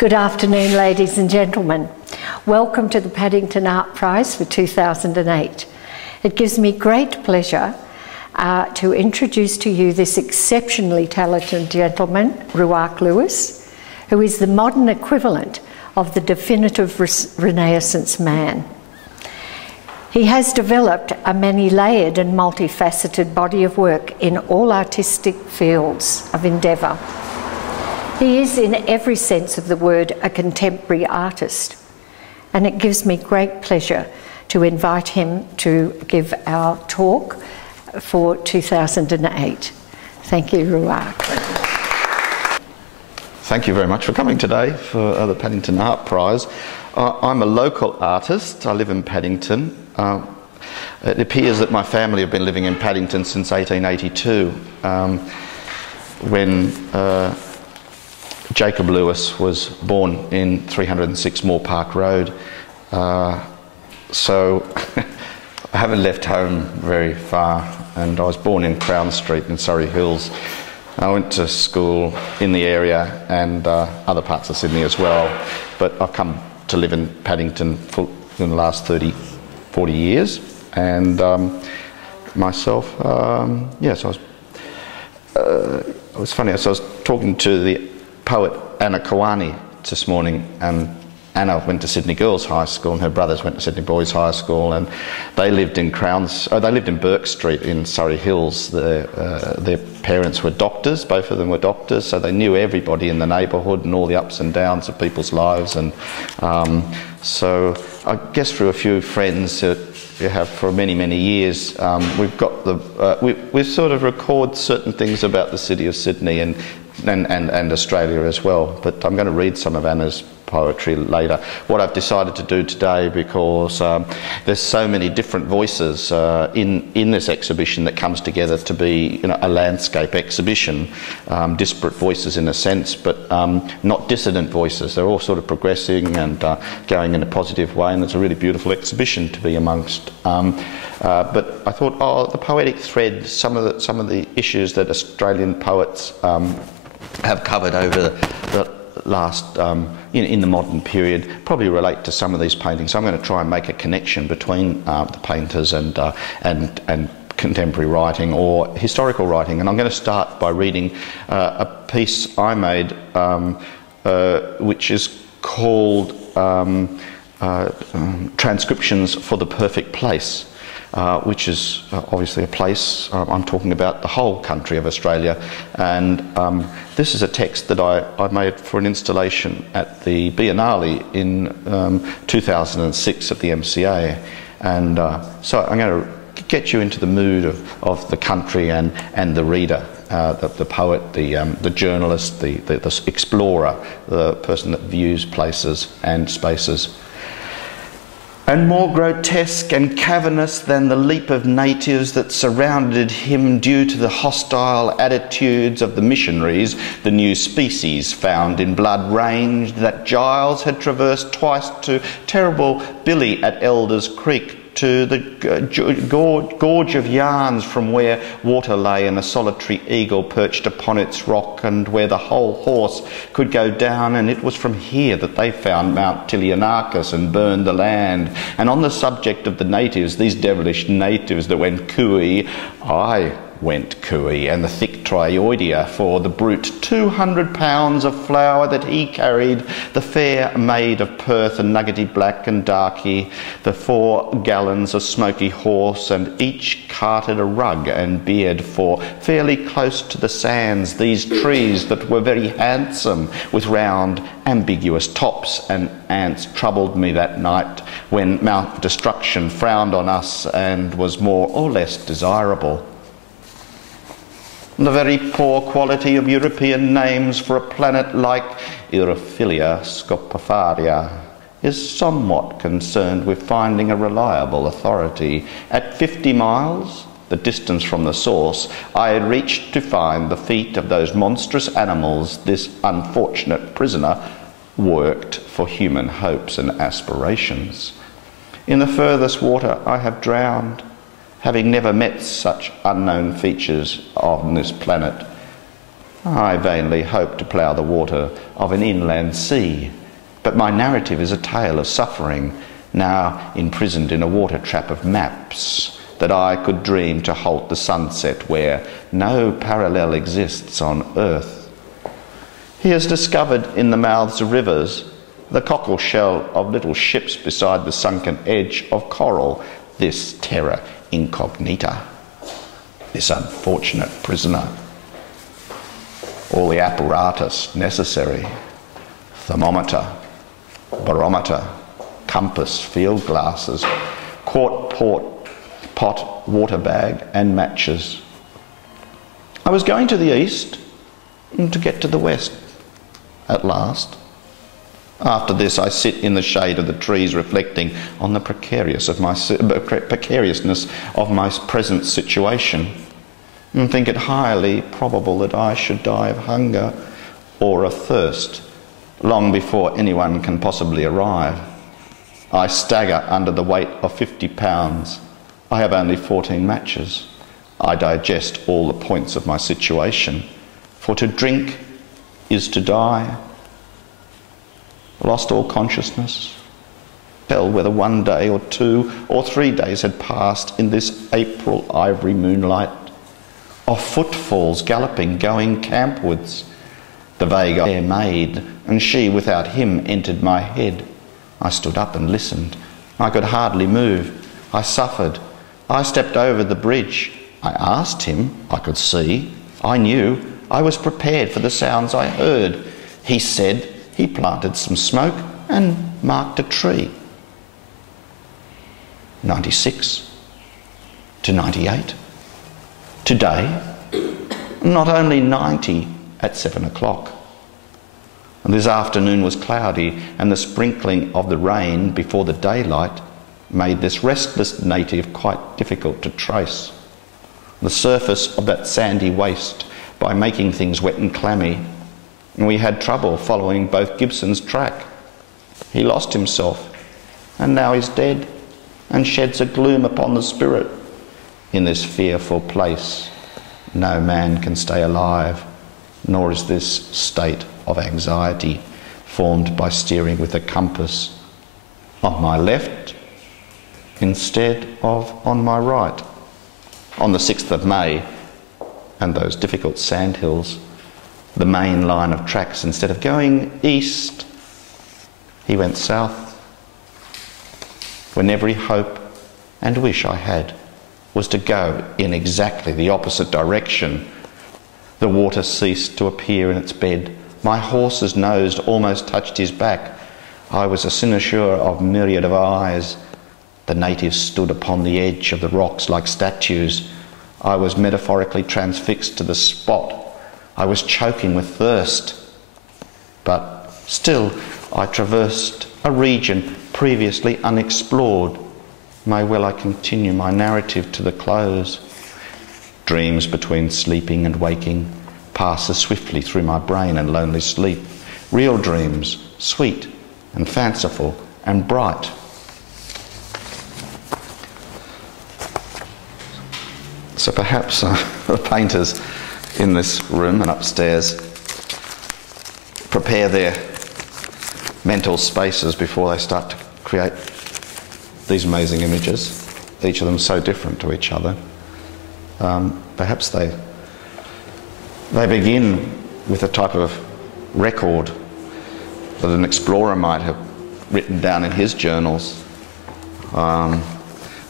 Good afternoon, ladies and gentlemen. Welcome to the Paddington Art Prize for 2008. It gives me great pleasure to introduce to you this exceptionally talented gentleman, Ruark Lewis, who is the modern equivalent of the definitive Renaissance man. He has developed a many-layered and multifaceted body of work in all artistic fields of endeavour. He is, in every sense of the word, a contemporary artist, and it gives me great pleasure to invite him to give our talk for 2008. Thank you, Ruark. Thank you very much for coming today for the Paddington Art Prize. I'm a local artist. I live in Paddington. It appears that my family have been living in Paddington since 1882, when Jacob Lewis was born in 306 Moore Park Road. So I haven't left home very far, and I was born in Crown Street in Surrey Hills. I went to school in the area and other parts of Sydney as well, but I've come to live in Paddington in the last 30, 40 years, and myself, yes, it was funny, so I was talking to the poet Anna Kawani this morning, and Anna went to Sydney Girls High School and her brothers went to Sydney Boys High School, and they lived in Burke Street in Surrey Hills. Their parents were doctors, both of them were doctors, so they knew everybody in the neighbourhood and all the ups and downs of people's lives. And so I guess through a few friends that we have for many, many years, we've got we sort of record certain things about the city of Sydney and Australia as well. But I'm going to read some of Anna's poetry later. What I've decided to do today, because there's so many different voices in this exhibition that comes together to be, a landscape exhibition, disparate voices in a sense, but not dissident voices. They're all sort of progressing and going in a positive way, and it's a really beautiful exhibition to be amongst. But I thought, the poetic thread, some of the issues that Australian poets have covered over the last, in the modern period, probably relate to some of these paintings. So I'm going to try and make a connection between the painters and contemporary writing or historical writing. And I'm going to start by reading a piece I made, which is called Transcriptions for the Perfect Place. Which is obviously a place, I'm talking about the whole country of Australia, and this is a text that I made for an installation at the Biennale in 2006 at the MCA, and so I'm going to get you into the mood of the country and the reader, the poet, the journalist, the explorer, the person that views places and spaces. And more grotesque and cavernous than the leap of natives that surrounded him due to the hostile attitudes of the missionaries, the new species found in Blood Range that Giles had traversed twice to terrible Billy at Elders Creek, to the gorge of yarns from where water lay and a solitary eagle perched upon its rock, and where the whole horse could go down, and it was from here that they found Mount Tilianarchus and burned the land. And on the subject of the natives, these devilish natives that went cooey, I went cooey, and the thick trioidea for the brute 200 pounds of flour that he carried, the fair maid of Perth and nuggety black and darky, the 4 gallons of smoky horse, and each carted a rug and beard for fairly close to the sands, these trees that were very handsome with round ambiguous tops, and ants troubled me that night when Mount Destruction frowned on us and was more or less desirable. The very poor quality of European names for a planet like Erophilia Scopofaria is somewhat concerned with finding a reliable authority. At 50 miles, the distance from the source, I had reached to find the feet of those monstrous animals this unfortunate prisoner worked for human hopes and aspirations. In the furthest water I have drowned, having never met such unknown features on this planet. I vainly hope to plough the water of an inland sea, but my narrative is a tale of suffering, now imprisoned in a water trap of maps, that I could dream to halt the sunset where no parallel exists on earth. He has discovered in the mouths of rivers the cockle shell of little ships beside the sunken edge of coral, this terra incognita, this unfortunate prisoner. All the apparatus necessary, thermometer, barometer, compass, field glasses, quart pot, water bag and matches. I was going to the east to get to the west at last. After this I sit in the shade of the trees reflecting on the precariousness of my present situation, and think it highly probable that I should die of hunger or of thirst long before anyone can possibly arrive. I stagger under the weight of 50 pounds. I have only 14 matches. I digest all the points of my situation, for to drink is to die. Lost all consciousness. Tell whether 1 day or 2 or 3 days had passed in this April ivory moonlight, of footfalls galloping, going campwards. The vague air made, and she without him entered my head. I stood up and listened. I could hardly move. I suffered. I stepped over the bridge. I asked him. I could see. I knew. I was prepared for the sounds I heard. He said he planted some smoke and marked a tree. 96 to 98. Today, not only 90 at 7 o'clock. And this afternoon was cloudy, and the sprinkling of the rain before the daylight made this restless native quite difficult to trace. The surface of that sandy waste by making things wet and clammy, and we had trouble following both Gibson's track. He lost himself, and now he's dead, and sheds a gloom upon the spirit. In this fearful place, no man can stay alive, nor is this state of anxiety formed by steering with a compass on my left instead of on my right. On the 6th of May, and those difficult sandhills, the main line of tracks, instead of going east, he went south, when every hope and wish I had was to go in exactly the opposite direction. The water ceased to appear in its bed. My horse's nose almost touched his back. I was a cynosure of myriad of eyes. The natives stood upon the edge of the rocks like statues. I was metaphorically transfixed to the spot. I was choking with thirst. But still I traversed a region previously unexplored. May well I continue my narrative to the close. Dreams between sleeping and waking pass as swiftly through my brain and lonely sleep. Real dreams, sweet and fanciful and bright. So perhaps the painters in this room and upstairs prepare their mental spaces before they start to create these amazing images, each of them so different to each other. Perhaps they begin with a type of record that an explorer might have written down in his journals.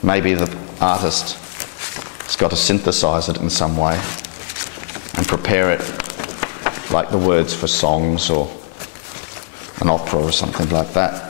Maybe the artist has got to synthesize it in some way and prepare it like the words for songs or an opera or something like that.